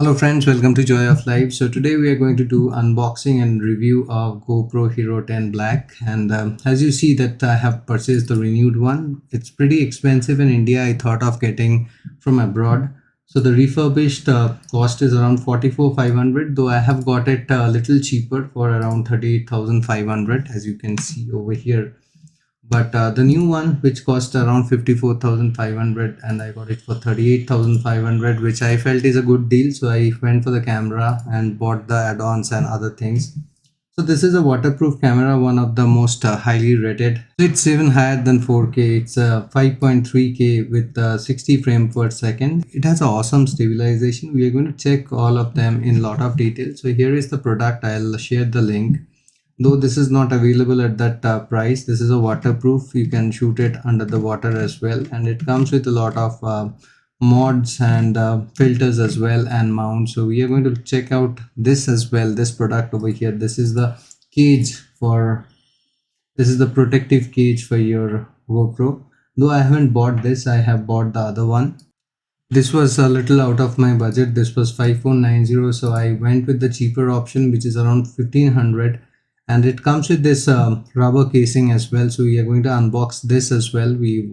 Hello friends, welcome to Joy of Life. So today we are going to do unboxing and review of GoPro Hero 10 Black, and as you see that I have purchased the renewed one. It's pretty expensive in India. I thought of getting from abroad. So the refurbished cost is around 44,500, though I have got it a little cheaper for around 38,500, as you can see over here. But the new one, which cost around 54,500, and I got it for 38,500, which I felt is a good deal. So I went for the camera and bought the add-ons and other things. So this is a waterproof camera, one of the most highly rated. It's even higher than 4K. It's 5.3K with 60 frame per second. It has awesome stabilization. We are going to check all of them in a lot of detail. So here is the product. I'll share the link. Though this is not available at that price, this is a waterproof. You can shoot it under the water as well, and it comes with a lot of mods and filters as well, and mounts. So we are going to check out this as well, this product over here. This is the cage for this is the protective cage for your GoPro. Though I haven't bought this, I have bought the other one. This was a little out of my budget. This was 5490, so I went with the cheaper option, which is around 1500, and it comes with this rubber casing as well. So we are going to unbox this as well. We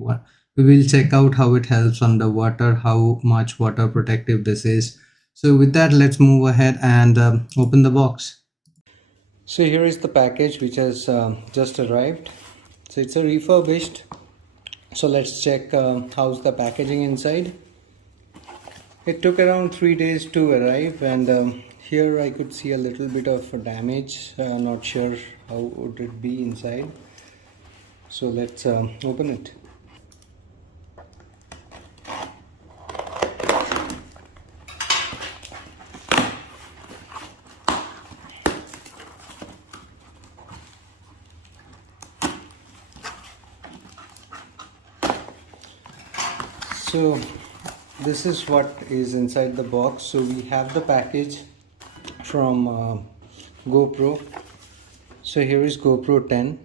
will check out how it helps underwater, how much water protective this is. So with that, let's move ahead and open the box. So here is the package which has just arrived. So it's a refurbished. So let's check how's the packaging inside. It took around 3 days to arrive, and here I could see a little bit of damage. Not sure how would it be inside. So let's open it. So this is what is inside the box. So we have the package from GoPro. So here is GoPro 10.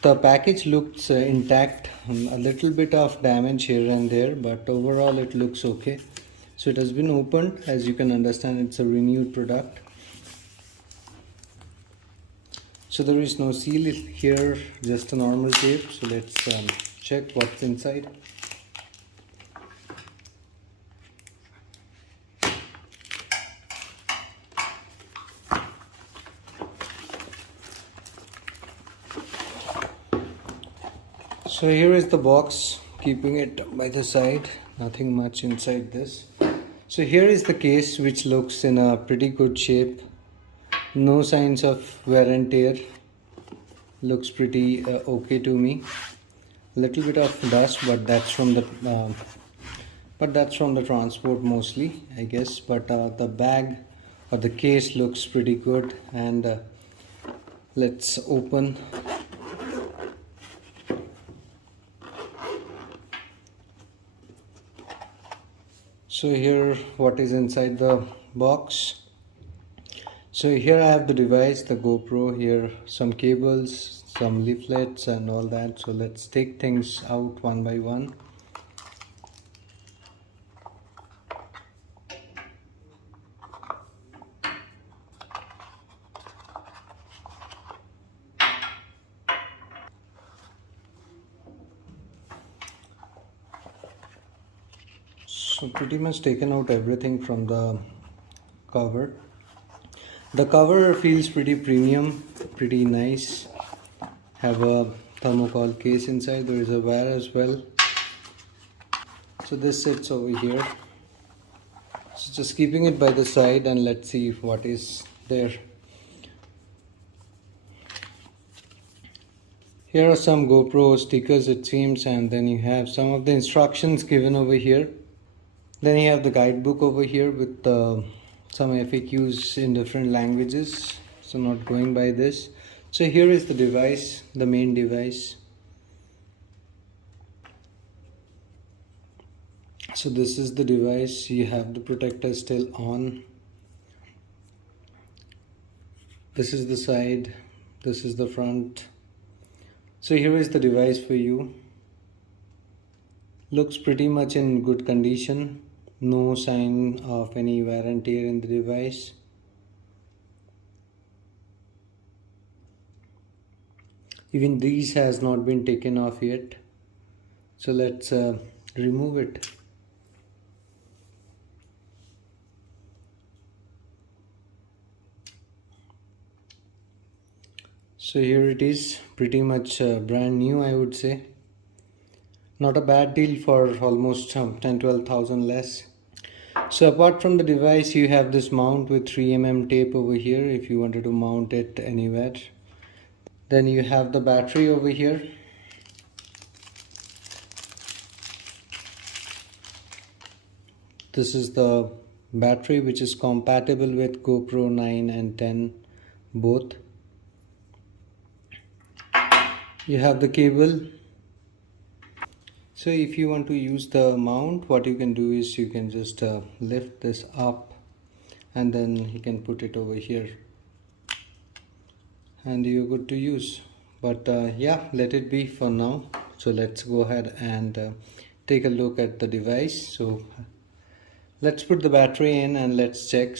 The package looks intact, a little bit of damage here and there, but overall it looks okay. So it has been opened. As you can understand, it's a renewed product. So there is no seal here, just a normal tape. So let's check what's inside. So here is the box, keeping it by the side, nothing much inside this. So here is the case, which looks in a pretty good shape. No signs of wear and tear. Looks pretty okay to me. A little bit of dust, but that's from the transport mostly, I guess. But the bag or the case looks pretty good, and let's open. So here what is inside the box. So here I have the device, the GoPro, here some cables, some leaflets and all that. So let's take things out one by one. So pretty much taken out everything from the cover. The cover feels pretty premium, pretty nice. Have a thermocol case inside. There is a wire as well. So this sits over here. So just keeping it by the side, and let's see what is there. Here are some GoPro stickers, it seems, and then you have some of the instructions given over here. Then you have the guidebook over here with some FAQs in different languages. So not going by this. So here is the device, the main device. So this is the device. You have the protector still on. This is the side. This is the front. So here is the device for you. Looks pretty much in good condition. No sign of any wear and tear in the device. Even these has not been taken off yet. So let's remove it. So here it is, pretty much brand new, I would say. Not a bad deal for almost 10-12,000 less. So apart from the device, you have this mount with 3mm tape over here if you wanted to mount it anywhere. Then you have the battery over here. This is the battery which is compatible with GoPro 9 and 10 both. You have the cable. So if you want to use the mount, what you can do is you can just lift this up and then you can put it over here and you're good to use. But yeah, let it be for now. So let's go ahead and take a look at the device. So let's put the battery in and let's check.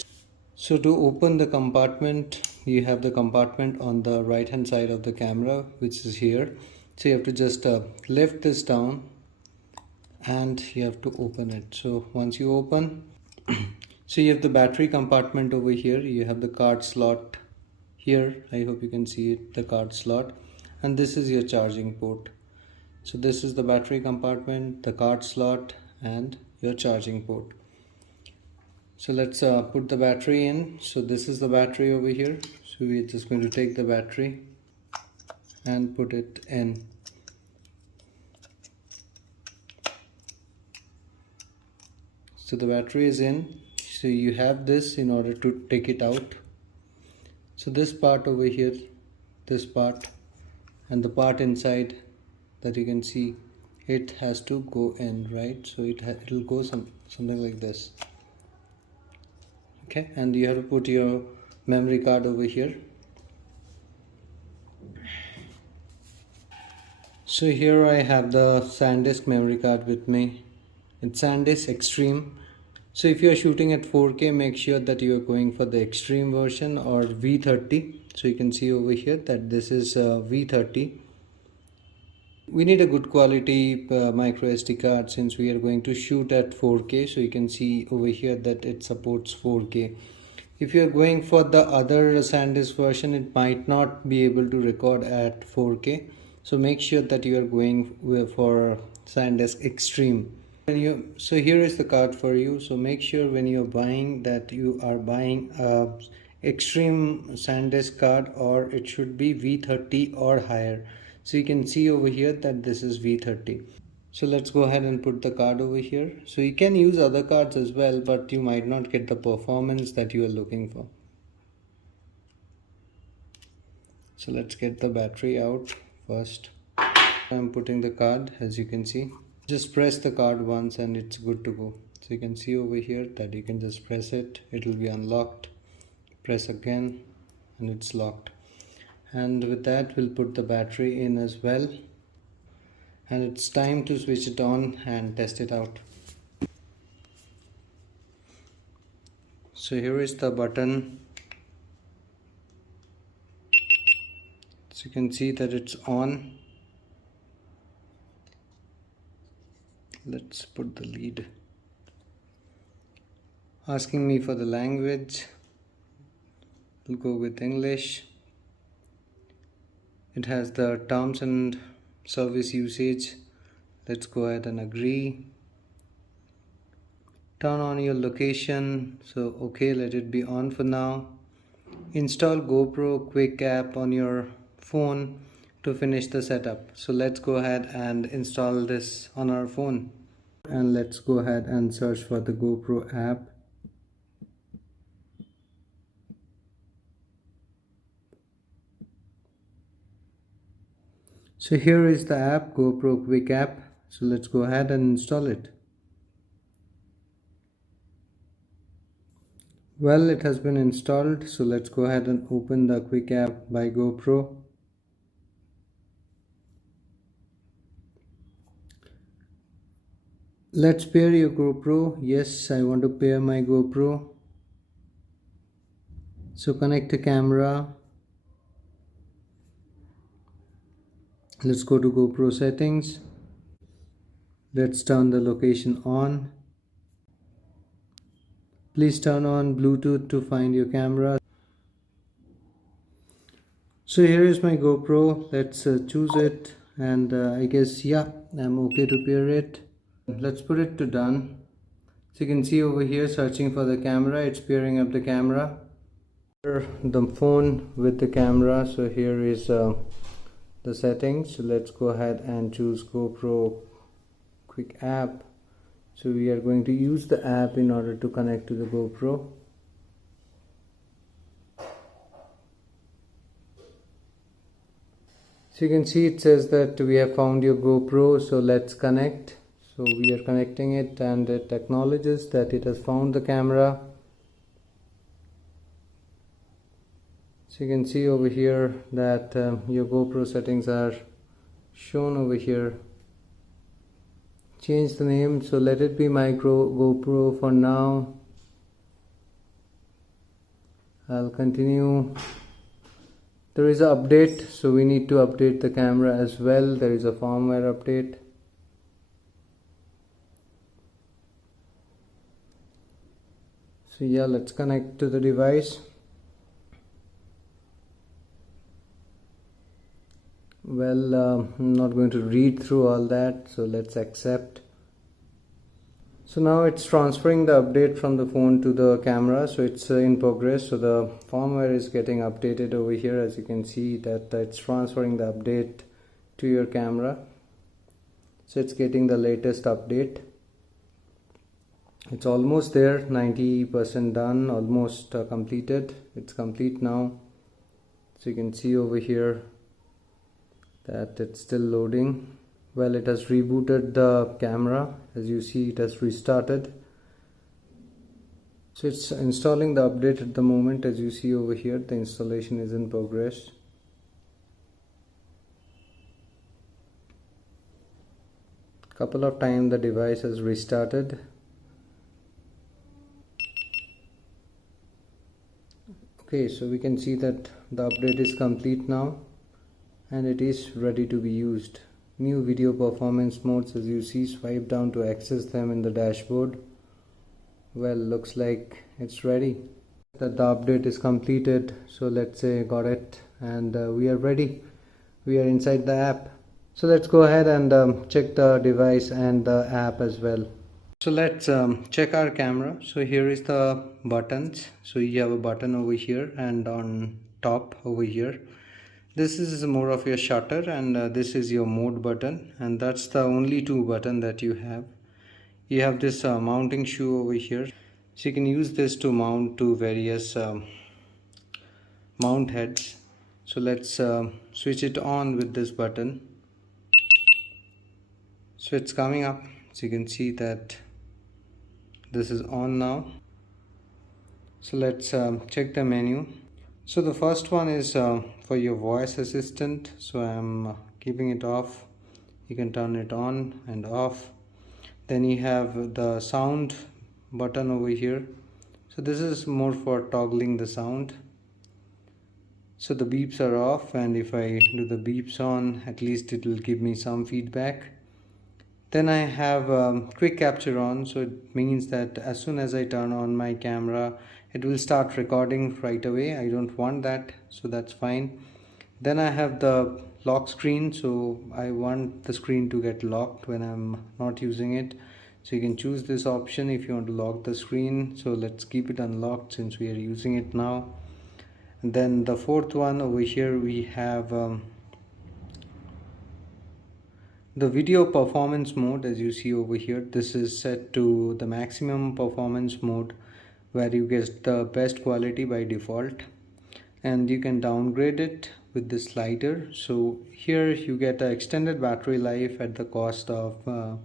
So to open the compartment, you have the compartment on the right hand side of the camera, which is here. So you have to just lift this down and you have to open it. So once you open, so you have the battery compartment over here, you have the card slot here, I hope you can see it, the card slot, and this is your charging port. So this is the battery compartment, the card slot, and your charging port. So let's put the battery in. So this is the battery over here. So we're just going to take the battery and put it in. So the battery is in. So you have this in order to take it out. So this part over here, this part, and the part inside that you can see, it has to go in, right? So it'll go something like this. Okay, and you have to put your memory card over here. So here I have the SanDisk memory card with me. It's SanDisk Extreme. So if you are shooting at 4K, make sure that you are going for the Extreme version or V30. So you can see over here that this is V30. We need a good quality micro SD card since we are going to shoot at 4K. So you can see over here that it supports 4K. If you are going for the other SanDisk version, it might not be able to record at 4K. So make sure that you are going for SanDisk Extreme. So here is the card for you. So make sure when you're buying that you are buying a Extreme SanDisk card, or it should be V30 or higher. So you can see over here that this is V30. So let's go ahead and put the card over here. So you can use other cards as well, but you might not get the performance that you are looking for. So let's get the battery out first. I'm putting the card, as you can see. Just press the card once and it's good to go. So you can see over here that you can just press it, it will be unlocked. Press again and it's locked. And with that, we'll put the battery in as well. And it's time to switch it on and test it out. So here is the button. So you can see that it's on. Let's put the lead. Asking me for the language. We'll go with English. It has the terms and service usage. Let's go ahead and agree. Turn on your location. So okay, let it be on for now. Install GoPro Quick app on your phone to finish the setup. So let's go ahead and install this on our phone. And let's go ahead and search for the GoPro app. So here is the app, GoPro Quick app. So let's go ahead and install it. Well, it has been installed. So let's go ahead and open the Quick app by GoPro. Let's pair your GoPro. Yes, I want to pair my GoPro. So connect the camera. Let's go to GoPro settings. Let's turn the location on. Please turn on Bluetooth to find your camera. So here is my GoPro. Let's choose it, and I guess, yeah, I'm okay to pair it. Let's put it to done. So you can see over here, searching for the camera, it's pairing up the camera. The phone with the camera. So here is the settings. So let's go ahead and choose GoPro quick app. So we are going to use the app in order to connect to the GoPro. So you can see it says that we have found your GoPro, so let's connect. So we are connecting it, and it acknowledges that it has found the camera. So you can see over here that your GoPro settings are shown over here. Change the name, so let it be my GoPro for now. I'll continue. There is an update, so we need to update the camera as well. There is a firmware update. So yeah, let's connect to the device. Well, I'm not going to read through all that, so let's accept. So now it's transferring the update from the phone to the camera, so it's in progress. So the firmware is getting updated over here. As you can see that it's transferring the update to your camera. So it's getting the latest update. It's almost there, 90% done, almost completed. It's complete now. So you can see over here that it's still loading. Well, it has rebooted the camera. As you see, it has restarted. So it's installing the update at the moment. As you see over here, the installation is in progress. Couple of times the device has restarted. Okay, so we can see that the update is complete now, and it is ready to be used. New video performance modes, as you see, swipe down to access them in the dashboard. Well, looks like it's ready. That the update is completed, so let's say got it, and we are ready. We are inside the app. So let's go ahead and check the device and the app as well. So let's check our camera. So here is the buttons. So you have a button over here, and on top over here, this is more of your shutter, and this is your mode button, and that's the only two button that you have. You have this mounting shoe over here, so you can use this to mount to various mount heads. So let's switch it on with this button. So it's coming up, so you can see that this is on now. So let's check the menu. So the first one is for your voice assistant. So I'm keeping it off. You can turn it on and off. Then you have the sound button over here. So this is more for toggling the sound. So the beeps are off, and if I do the beeps on, at least it will give me some feedback. Then I have quick capture on, so it means that as soon as I turn on my camera, it will start recording right away. I don't want that, so that's fine. Then I have the lock screen, so I want the screen to get locked when I'm not using it. So you can choose this option if you want to lock the screen. So let's keep it unlocked since we are using it now. And then the fourth one over here, we have the video performance mode. As you see over here, this is set to the maximum performance mode, where you get the best quality by default, and you can downgrade it with this slider. So here you get an extended battery life at the cost of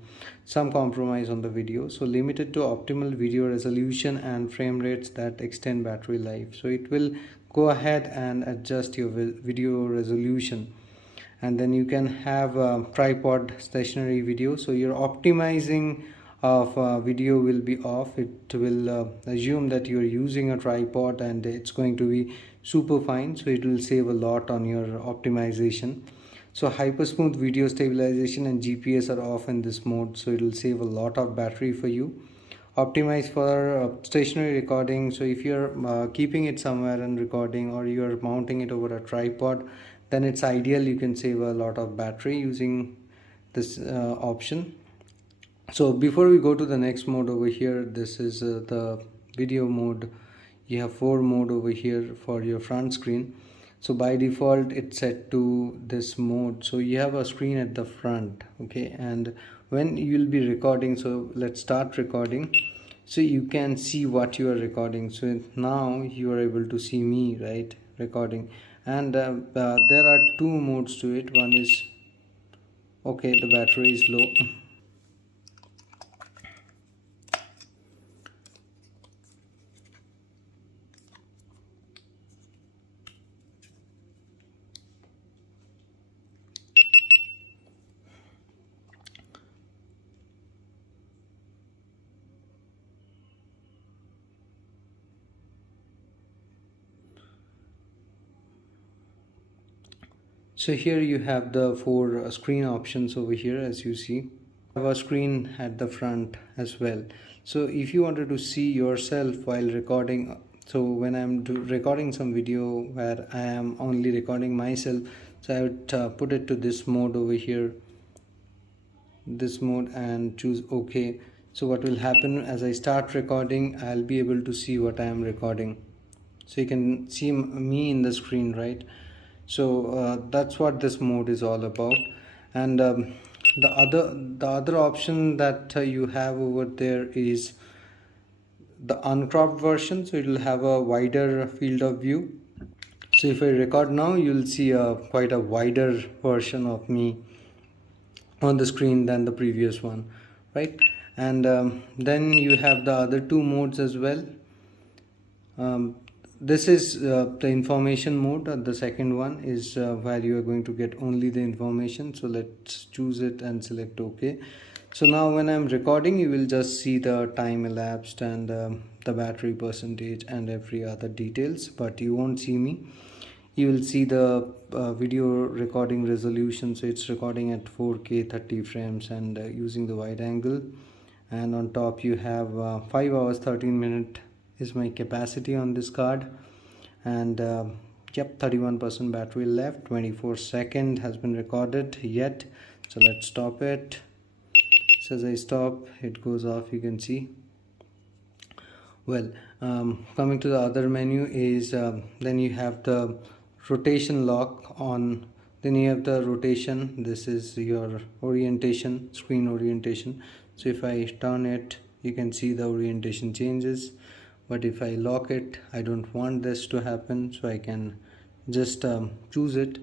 some compromise on the video. So limited to optimal video resolution and frame rates that extend battery life. So it will go ahead and adjust your video resolution. And then you can have a tripod stationary video, so you're optimizing of video will be off. It will assume that you're using a tripod, and it's going to be super fine, so it will save a lot on your optimization. So hyper smooth video stabilization and GPS are off in this mode, so it will save a lot of battery for you. Optimize for stationary recording. So if you're keeping it somewhere and recording, or you're mounting it over a tripod, then it's ideal. You can save a lot of battery using this option. So before we go to the next mode over here, this is the video mode. You have 4 mode over here for your front screen. So by default it's set to this mode, so you have a screen at the front, okay? And when you'll be recording, so let's start recording, so you can see what you are recording. So now you are able to see me, right, recording. And there are 2 modes to it. One is, okay, the battery is low. So here you have the 4 screen options over here. As you see, I have a screen at the front as well. So if you wanted to see yourself while recording, so when I'm recording some video where I am only recording myself, so I would put it to this mode over here, this mode, and choose OK. So what will happen, as I start recording, I'll be able to see what I am recording. So you can see me in the screen, right? So that's what this mode is all about. And the other option that you have over there is the uncropped version, so it will have a wider field of view. So if I record now, you'll see quite a wider version of me on the screen than the previous one, right? And then you have the other 2 modes as well. This is the information mode. The second one is where you are going to get only the information. So let's choose it and select OK. So now when I'm recording, you will just see the time elapsed and the battery percentage and every other details, but you won't see me. You will see the video recording resolution. So it's recording at 4K 30 frames and using the wide angle. And on top you have 5 hours 13 minutes is my capacity on this card. And yep, 31% battery left, 24 seconds has been recorded yet. So let's stop it. So as I stop, it goes off, you can see. Well, coming to the other menu is then you have the rotation lock on, then you have the rotation. This is your orientation, screen orientation. So if I turn it, you can see the orientation changes. But if I lock it, I don't want this to happen, so I can just choose it.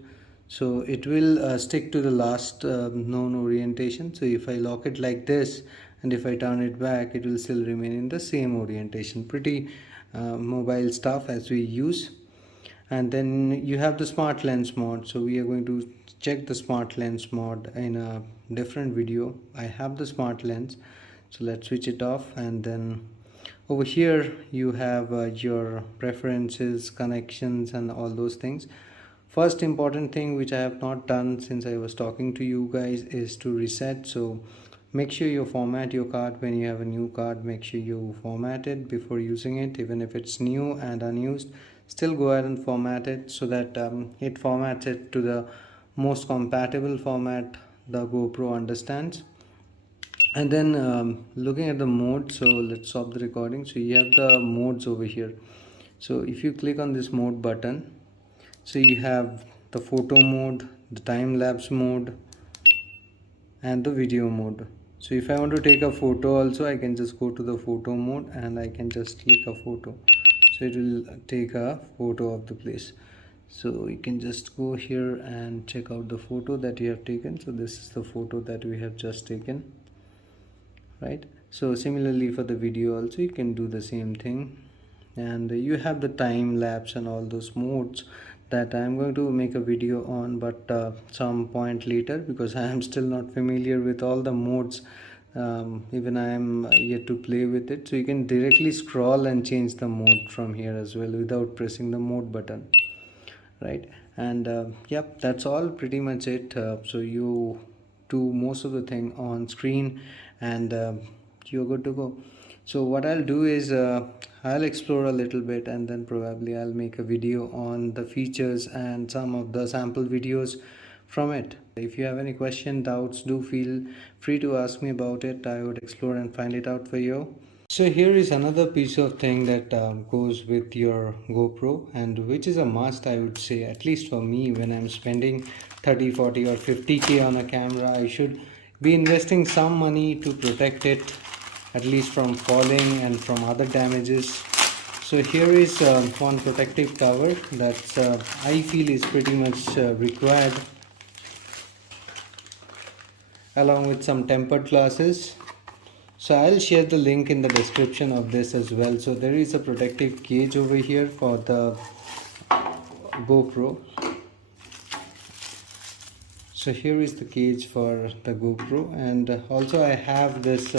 So it will stick to the last known orientation. So if I lock it like this, and if I turn it back, it will still remain in the same orientation. Pretty mobile stuff as we use. And then you have the smart lens mode. So we are going to check the smart lens mode in a different video. I have the smart lens, so let's switch it off. And then over here you have your preferences, connections, and all those things. First important thing which I have not done since I was talking to you guys is to reset. So make sure you format your card. When you have a new card, make sure you format it before using it. Even if it's new and unused, still go ahead and format it, so that it formats it to the most compatible format the GoPro understands. And then looking at the mode, so let's stop the recording. So you have the modes over here. So if you click on this mode button, so you have the photo mode, the time-lapse mode, and the video mode. So if I want to take a photo also, I can just go to the photo mode and I can just click a photo, so it will take a photo of the place. So you can just go here and check out the photo that you have taken. So this is the photo that we have just taken, right? So similarly for the video also you can do the same thing. And you have the time lapse and all those modes that I'm going to make a video on, but some point later, because I am still not familiar with all the modes Even I am yet to play with it. So you can directly scroll and change the mode from here as well without pressing the mode button, right? And yep, that's all pretty much it. So you do most of the thing on screen, and you're good to go. So what I'll do is I'll explore a little bit, and then probably I'll make a video on the features and some of the sample videos from it. If you have any question, doubts, do feel free to ask me about it. I would explore and find it out for you. So here is another piece of thing that goes with your GoPro, and which is a must, I would say, at least for me. When I'm spending 30, 40 or 50k on a camera, I should be investing some money to protect it, at least from falling and from other damages. So here is one protective cover that I feel is pretty much required, along with some tempered glasses. So I'll share the link in the description of this as well. So there is a protective cage over here for the GoPro. So here is the cage for the GoPro, and also I have this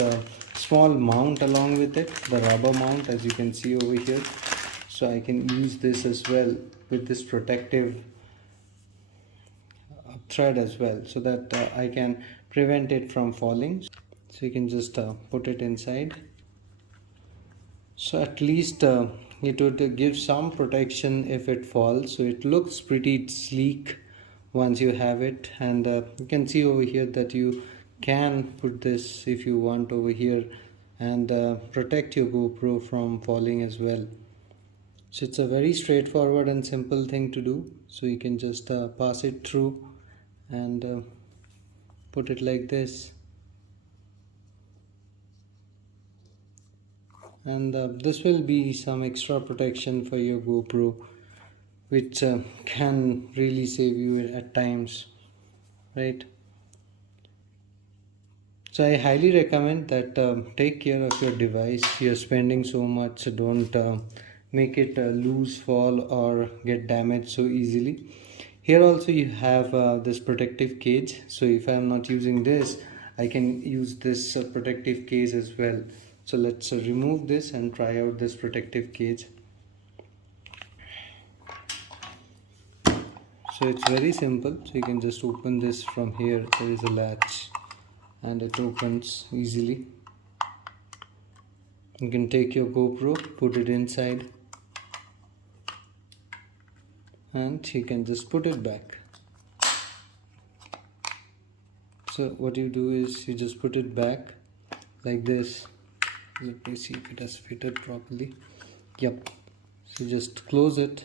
small mount along with it, the rubber mount, as you can see over here. So I can use this as well with this protective thread as well, so that I can prevent it from falling. So you can just put it inside. So at least it would give some protection if it falls. So it looks pretty sleek once you have it, and you can see over here that you can put this if you want over here, and protect your GoPro from falling as well. So it's a very straightforward and simple thing to do. So you can just pass it through and put it like this, and this will be some extra protection for your GoPro, which can really save you at times, right? So I highly recommend that take care of your device. You're spending so much, don't make it loose, fall or get damaged so easily. Here also you have this protective cage. So if I'm not using this, I can use this protective cage as well. So let's remove this and try out this protective cage. So it's very simple. So you can just open this from here. There is a latch and it opens easily. You can take your GoPro, put it inside, and you can just put it back. So what you do is you just put it back like this. Let me see if it has fitted properly. Yep. So just close it,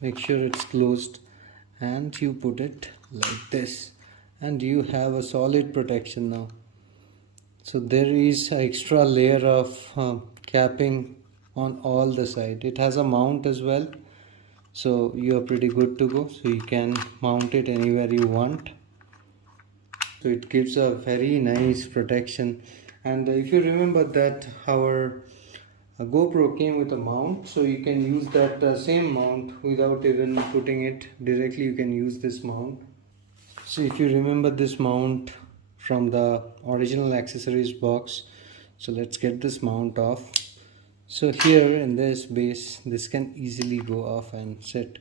make sure it's closed, and you put it like this, and you have a solid protection now. So there is an extra layer of capping on all the side. It has a mount as well, so you are pretty good to go. So you can mount it anywhere you want. So it gives a very nice protection. And if you remember that our GoPro came with a mount, so you can use that same mount without even putting it directly. You can use this mount. So if you remember this mount from the original accessories box, so let's get this mount off. So here in this base, this can easily go off and sit.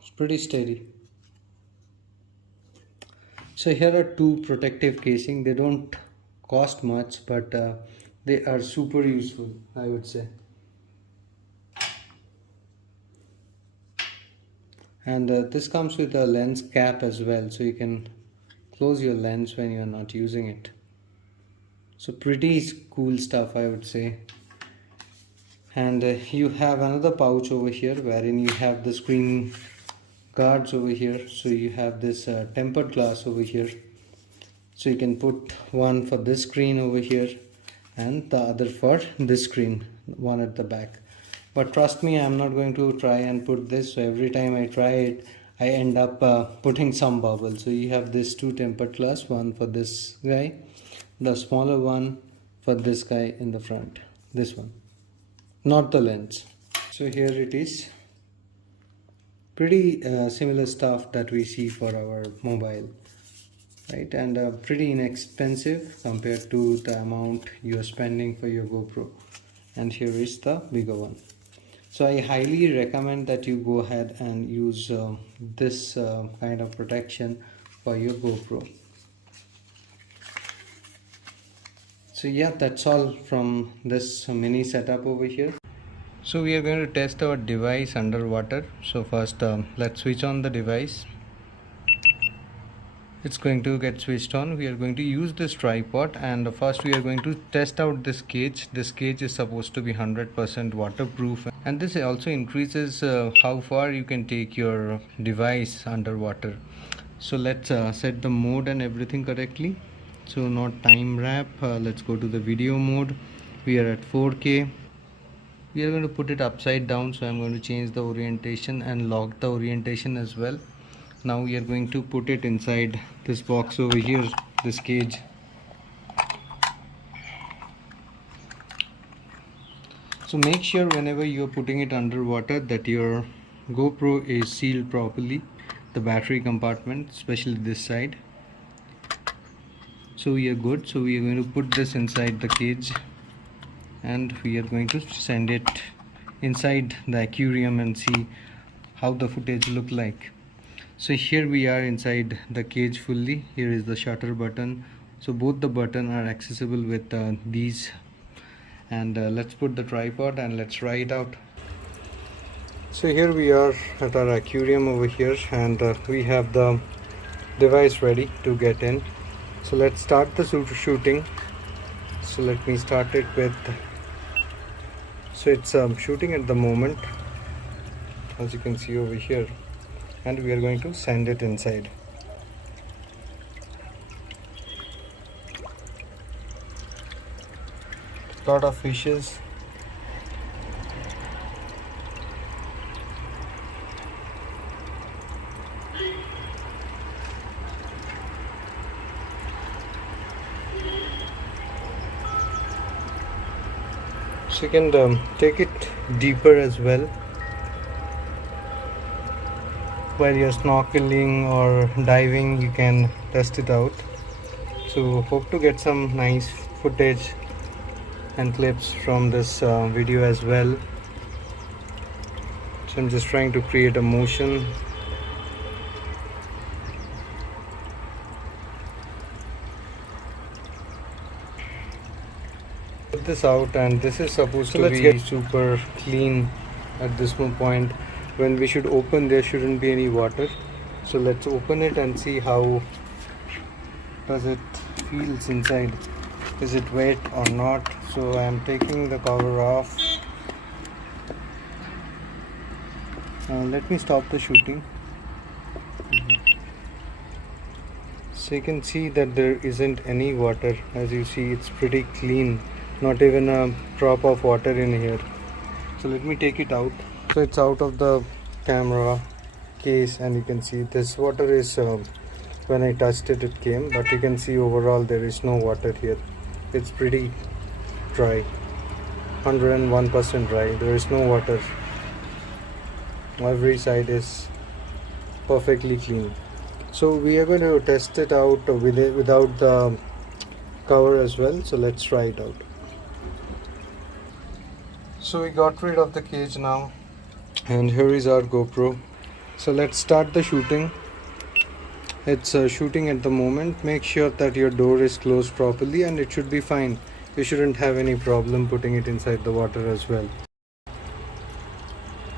It's pretty steady. So here are two protective casing. They don't cost much, but they are super useful, I would say. And this comes with a lens cap as well, so you can close your lens when you are not using it. So pretty cool stuff, I would say. And you have another pouch over here wherein you have the screen guards over here. So you have this tempered glass over here. So you can put one for this screen over here and the other for this screen, one at the back. But trust me, I'm not going to try and put this. So every time I try it, I end up putting some bubble. So you have this two tempered glass, one for this guy, the smaller one for this guy in the front, this one, not the lens. So here it is. Pretty similar stuff that we see for our mobile, right? And pretty inexpensive compared to the amount you're spending for your GoPro. And here is the bigger one. So I highly recommend that you go ahead and use this kind of protection for your GoPro. So yeah, that's all from this mini setup over here. So we are going to test our device underwater. So first let's switch on the device. It's going to get switched on. We are going to use this tripod, and first we are going to test out this cage. This cage is supposed to be 100% waterproof, and this also increases how far you can take your device underwater. So let's set the mode and everything correctly. So not time wrap, let's go to the video mode. We are at 4K. We are going to put it upside down, so I'm going to change the orientation and lock the orientation as well. Now we are going to put it inside this box over here, this cage. So make sure whenever you are putting it underwater that your GoPro is sealed properly, the battery compartment, especially this side. So we are good. So we are going to put this inside the cage, and we are going to send it inside the aquarium and see how the footage look like. So here we are inside the cage fully. Here is the shutter button. So both the button are accessible with these. And let's put the tripod and let's try it out. So here we are at our aquarium over here, and we have the device ready to get in. So let's start the shooting. So let me start it with, so it's shooting at the moment, as you can see over here, and we are going to send it inside. Lot of fishes. So you can take it deeper as well. While you're snorkeling or diving, you can test it out. So hope to get some nice footage and clips from this video as well. So I'm just trying to create a motion. Put this out, and this is supposed to be super clean at this point. When we should open, there shouldn't be any water. So let's open it and see how does it feels inside. Is it wet or not? So I am taking the cover off. Let me stop the shooting. So you can see that there isn't any water. As you see, it's pretty clean, not even a drop of water in here. So let me take it out. So it's out of the camera case, and you can see this water is when I touched it, it came, but you can see overall there is no water here. It's pretty dry, 101% dry. There is no water. Every side is perfectly clean. So we are going to test it out without the cover as well. So let's try it out. So we got rid of the cage now, and here is our GoPro. So let's start the shooting. It's shooting at the moment. Make sure that your door is closed properly, and it should be fine. You shouldn't have any problem putting it inside the water as well.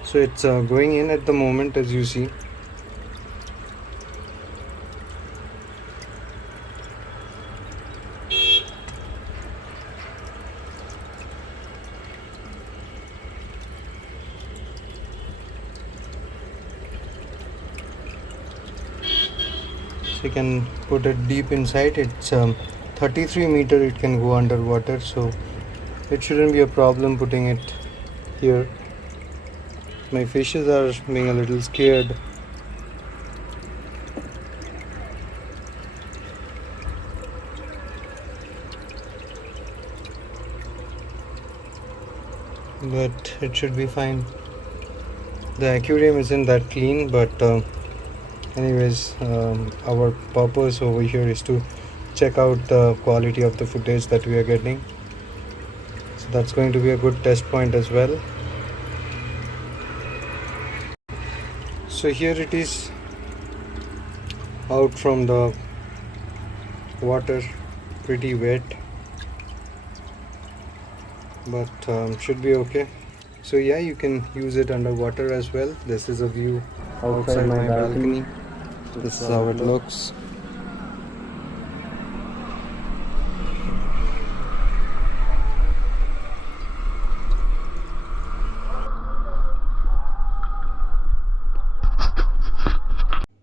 So it's going in at the moment, as you see. So you can put it deep inside. It's 33 meter it can go underwater, so it shouldn't be a problem putting it here. My fishes are being a little scared. But it should be fine. The aquarium isn't that clean, but anyways, our purpose over here is to check out the quality of the footage that we are getting. So that's going to be a good test point as well. So here it is out from the water, pretty wet, but should be okay. So yeah, you can use it underwater as well. This is a view outside my balcony. This is how it looks.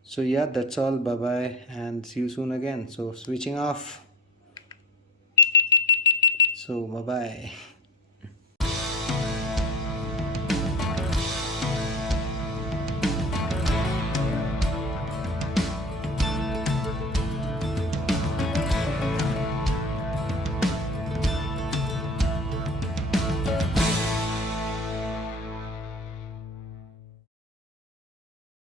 So yeah, that's all. Bye bye and see you soon again. So switching off. So bye bye.